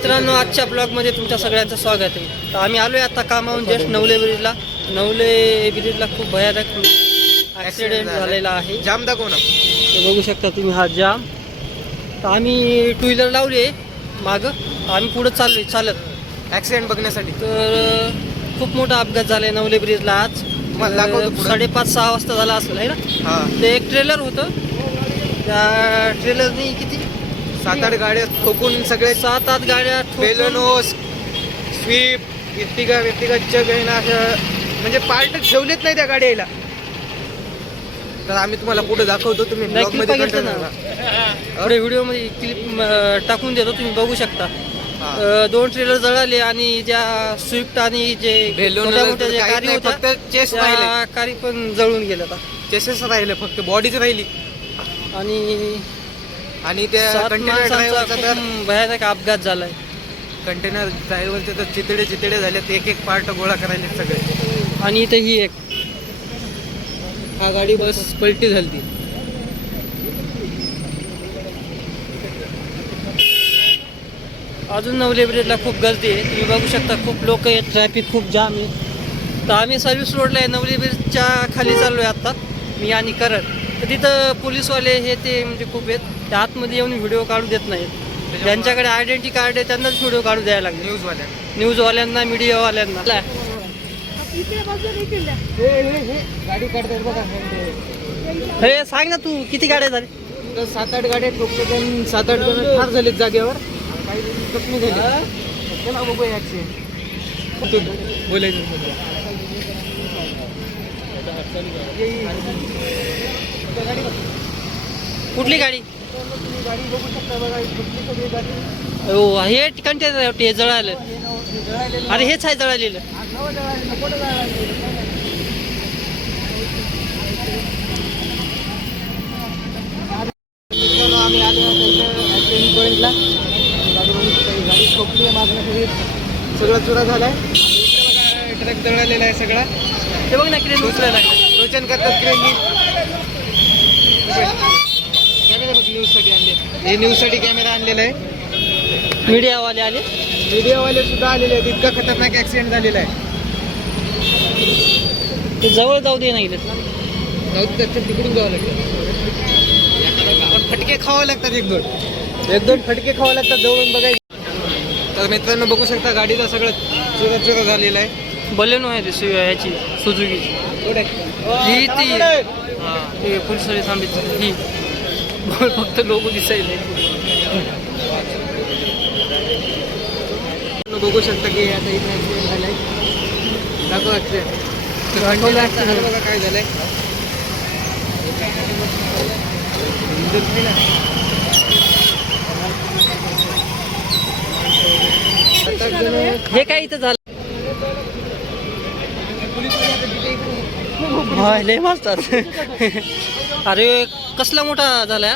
मित्रांनो, आजच्या ब्लॉगमध्ये तुमच्या सगळ्यांचं स्वागत आहे. तर आम्ही आलो आहे आता कामावून जस्ट नवले ब्रिजला खूप भयानक ॲक्सिडेंट झालेला आहे. जाम दाखव ना. तर बघू शकता तुम्ही हा जाम. तर आम्ही टू व्हीलर लावली आहे मागं, आम्ही पुढं चाललो चालत ॲक्सिडेंट बघण्यासाठी. तर खूप मोठा अपघात झाला आहे नवले ब्रिजला आज. मला दाखवतो पुढं. 5:30-6 वाजता झाला असेल आहे ना. हां, ते एक ट्रेलर होतं, त्या ट्रेलरनी किती 7-8 गाड्या ठोकून सगळे 7-8 गाड्या बेलोनो, स्विफ्ट, व्यक्तिगतच्या काही ना असं म्हणजे पार्ट ठेवलेच नाही त्या गाड्याला. तर आम्ही तुम्हाला पुढे दाखवतो, तुम्ही ब्लॉग मध्ये कंटिन्यू करा. पुढे व्हिडिओमध्ये क्लिप टाकून देतो, तुम्ही बघू शकता. हां. 2 ट्रेलर जळाले आणि ज्या स्विफ्ट आणि जे बेलोनो मोठ्या ज्या कारी होत्या फक्त चेस त्या राहिले, कारी पण जळून गेल्या. चेसेस राहिले, फक्त बॉडीच राहिली. आणि त्या 7 कंटेनर माणसांचा ड्रायव्हरचा तर खूप भयानक अपघात झालाय. कंटेनर ड्रायव्हरचे तर चितडे झाले, एक पार्ट गोळा करायले सगळे. आणि इथे ही एक हा गाडी बस पलटी झाली. अजून नवले ब्रिजला खूप गर्दी आहे, तुम्ही बघू शकता. खूप लोक आहेत, ट्रॅफिक खूप जाम आहे. तर आम्ही सर्व्हिस रोडला आहे, नवले ब्रिजच्या खाली चाललो आहे आत्ता, मी आणि करण. तर तिथं पोलीसवाले हे ते म्हणजे खूप आहेत, त्या आतमध्ये येऊन व्हिडिओ काढू देत नाहीत. ज्यांच्याकडे आयडेंटिटी कार्ड आहे त्यांनाच व्हिडिओ काढू द्यायला लागले, न्यूजवाल्यांना, मीडियावाल्यांना. गाडी काढतात बघा. हे सांग ना तू, किती गाड्या झाल्या? 7-8 गाड्या ठोकतो, पण 7-8 जण ठार झालेत जागेवर, काही जखमी झाले. चला बघूया ॲक्सिडेंट. बोलायचं कुठली गाडी? गाडी बघू शकता बघा, कुठली सगळी गाडी. हो, हे कंटेनर हे जळालं. अरे हेच आहे जळालेलं. आम्ही आलो ॲक्सिडेंट पॉईंटला. गाडी ठोकली आहे मागणं, सगळी सगळं चुरा झाला आहे. ट्रक जळालेला आहे सगळा. ते बघ ना, क्रेन उचलायला लागलं. टोचन करतात क्रेननी. कॅमेरा बघ, न्यूजसाठी आणले, हे न्यूजसाठी कॅमेरा आणलेला आहे. मीडियावाले आले, मीडियावाले सुद्धा आलेले आहेत. इतका खतरनाक ॲक्सिडेंट झालेला आहे. ते जवळ जाऊ दे नाही. जाऊ तिकडून जावं लागतं, पण फटके खावं लागतात. एक दोन फटके खावं लागतात जवळून बघायचं. तर मित्रांनो बघू शकता, गाडीला सगळं चुरा झालेलं आहे. बलेनो आहे ती ह्याची सुझुकीची. ही ती ते पोलिसांनी सांगितलं ही फक्त लोक दिसायले. बघू शकता की आता इथे ॲक्सिडेंट झालाय. दाखव ॲक्सिडेंट बघा काय झालंय. हे काय इथं झालं? लय मारतात. अरे कसला मोठा झाला.